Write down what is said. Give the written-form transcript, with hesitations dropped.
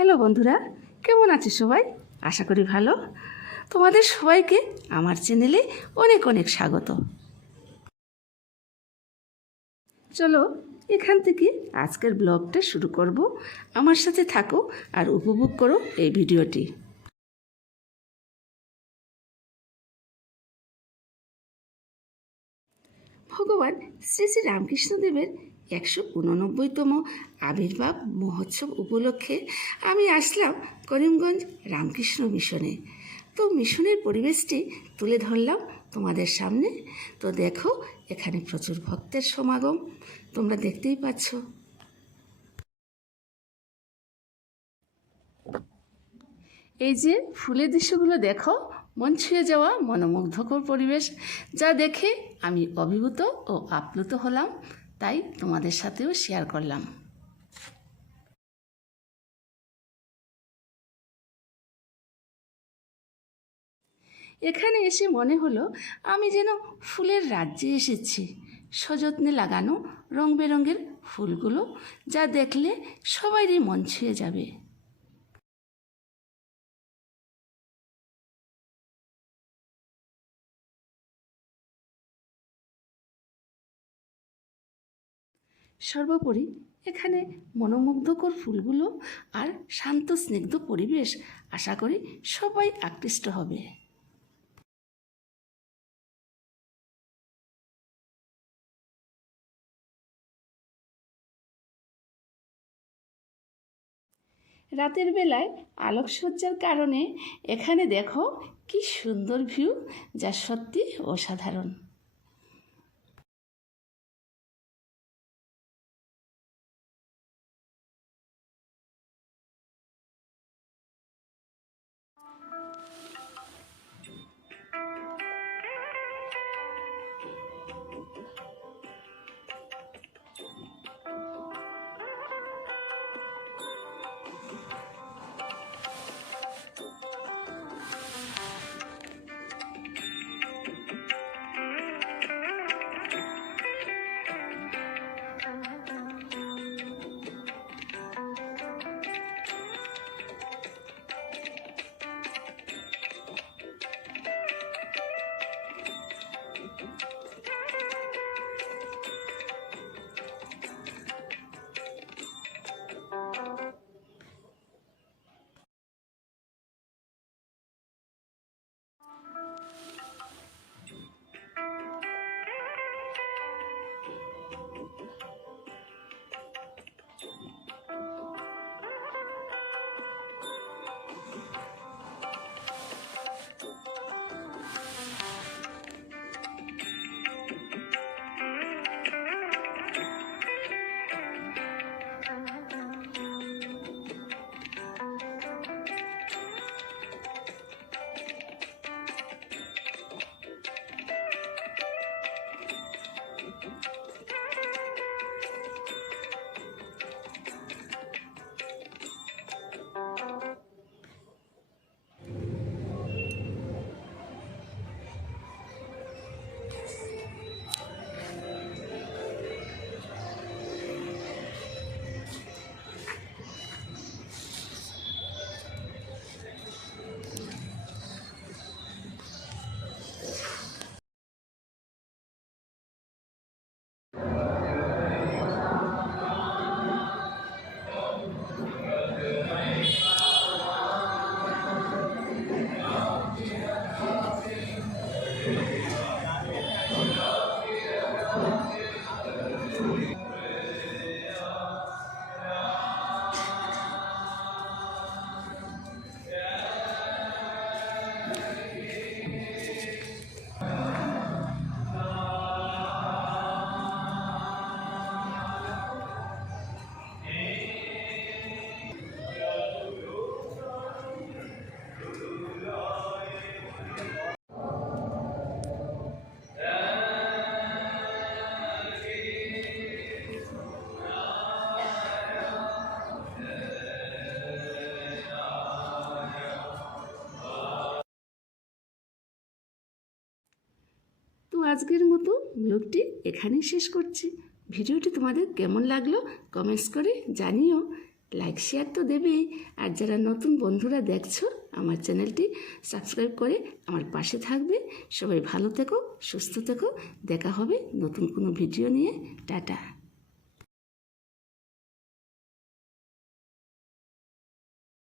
Hello বন্ধুরা, কেমন আছো সবাই? আশা করি ভালো। তোমাদের সবাইকে আমার চ্যানেলে অনেক অনেক স্বাগত। চলো এখান থেকে আজকের ব্লগটা শুরু করব। আমার সাথে থাকো আর উপভোগ করো এই ভিডিওটি। ভগবান শ্রী শ্রী রামকৃষ্ণদেবের 189তম আবির্ভাব মহোৎসব উপলক্ষে আমি আসলাম করিমগঞ্জ রামকৃষ্ণ মিশনে। তো মিশনের পরিবেশটি তুলে ধরলাম তোমাদের সামনে। তো দেখো, এখানে প্রচুর ভক্তের সমাগম, তোমরা দেখতেই পাচ্ছ। এই যে ফুলের দৃশ্যগুলো দেখো, মন ছুঁয়ে যাওয়া মনোমুগ্ধকর পরিবেশ, যা দেখে আমি অভিভূত ও আপ্লুত হলাম, তাই তোমাদের সাথেও শেয়ার করলাম। এখানে এসে মনে হলো আমি যেন ফুলের রাজ্যে এসেছি। সযত্নে লাগানো রং বেরঙের ফুলগুলো, যা দেখলে সবারই মন ছুঁয়ে যাবে। সর্বোপরি এখানে মনোমুগ্ধকর ফুলগুলো আর শান্ত স্নিগ্ধ পরিবেশ, আশা করি সবাই আকৃষ্ট হবে। রাতের বেলায় আলোকসজ্জার কারণে এখানে দেখো কি সুন্দর ভিউ, যা সত্যি অসাধারণ। তো আজকের মতো ব্লগটি এখানেই শেষ করছি। ভিডিওটি তোমাদের কেমন লাগলো কমেন্টস করে জানিও। লাইক শেয়ার তো দেবেই, আর যারা নতুন বন্ধুরা দেখছো আমার চ্যানেলটি সাবস্ক্রাইব করে আমার পাশে থাকবে। সবাই ভালো থেকো, সুস্থ থেকো, দেখা হবে নতুন কোনো ভিডিও নিয়ে। টাটা।